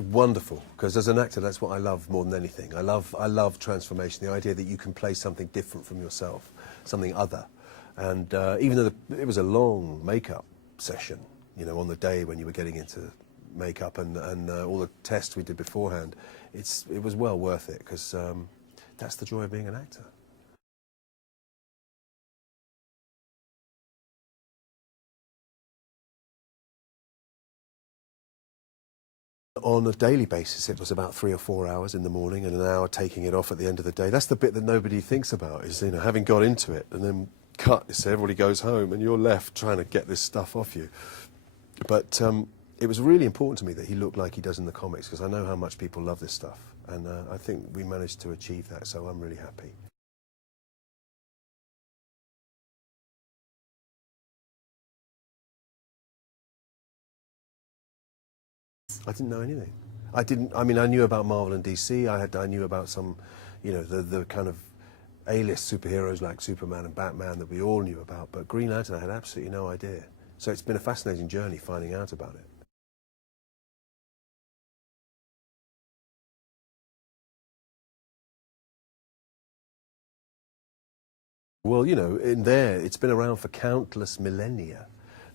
Wonderful, because as an actor, that's what I love more than anything. I love transformation, the idea that you can play something different from yourself, something other. And even though it was a long makeup session, you know, on the day when you were getting into makeup and all the tests we did beforehand, it was well worth it, because that's the joy of being an actor. On a daily basis, it was about 3 or 4 hours in the morning and an hour taking it off at the end of the day. That's the bit that nobody thinks about, is, you know, having got into it and then cut, so everybody goes home and you're left trying to get this stuff off you. But it was really important to me that he looked like he does in the comics, because I know how much people love this stuff, and I think we managed to achieve that, so I'm really happy. I didn't know anything. I mean, I knew about Marvel and DC. I knew about some, you know, the kind of A-list superheroes like Superman and Batman that we all knew about. But Green Lantern, I had absolutely no idea. So it's been a fascinating journey finding out about it. Well, you know, in there, it's been around for countless millennia,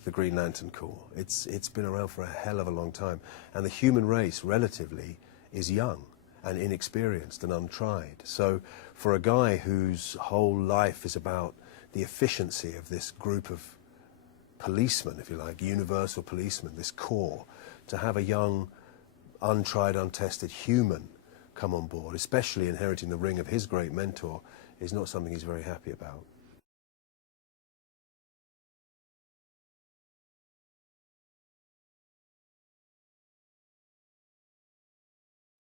the Green Lantern Corps. It's been around for a hell of a long time. And the human race, relatively, is young and inexperienced and untried. So for a guy whose whole life is about the efficiency of this group of policemen, if you like, universal policemen, this corps, to have a young, untried, untested human come on board, especially inheriting the ring of his great mentor, is not something he's very happy about.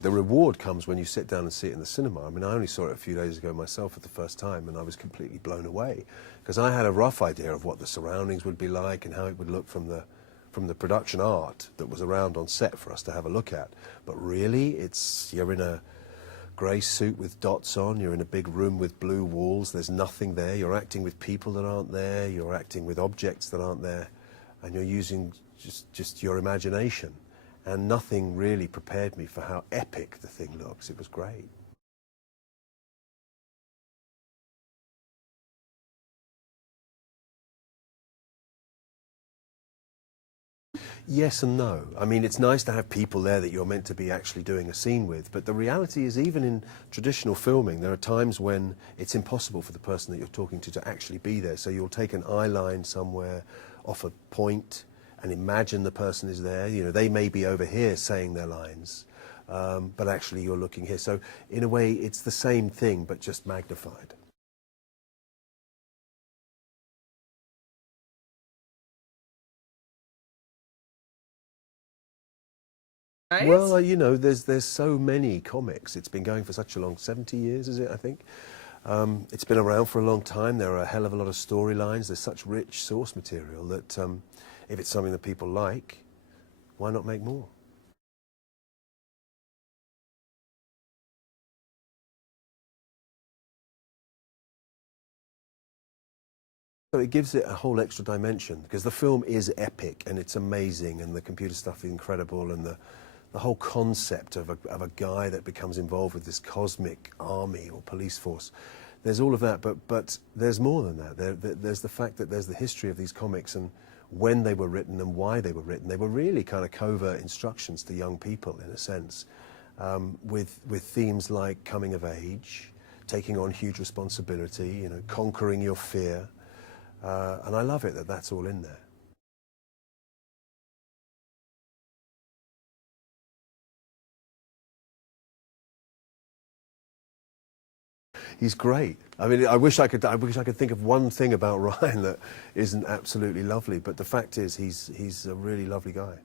The reward comes when you sit down and see it in the cinema. I mean, I only saw it a few days ago myself for the first time, and I was completely blown away, because I had a rough idea of what the surroundings would be like and how it would look from the production art that was around on set for us to have a look at. But really, you're in a grey suit with dots on, you're in a big room with blue walls, there's nothing there, you're acting with people that aren't there, you're acting with objects that aren't there, and you're using just your imagination. And nothing really prepared me for how epic the thing looks. It was great. Yes and no. I mean, it's nice to have people there that you're meant to be actually doing a scene with, but the reality is, even in traditional filming, there are times when it's impossible for the person that you're talking to actually be there. So you'll take an eye line somewhere off a point and imagine the person is there. You know, they may be over here saying their lines, but actually you're looking here. So in a way, it's the same thing, but just magnified. Right? Well, you know, there's so many comics. It's been going for such a long, 70 years, is it, I think? It's been around for a long time. There are a hell of a lot of storylines. There's such rich source material that if it's something that people like, why not make more? So it gives it a whole extra dimension, because the film is epic and it's amazing, and the computer stuff is incredible, and the whole concept of a guy that becomes involved with this cosmic army or police force. There's all of that, but there's more than that. There's the fact that there's the history of these comics and when they were written and why they were written. They were really kind of covert instructions to young people, in a sense, with themes like coming of age, taking on huge responsibility, you know, conquering your fear. And I love it that that's all in there. He's great. I mean, I wish I could think of one thing about Ryan that isn't absolutely lovely, but the fact is he's a really lovely guy.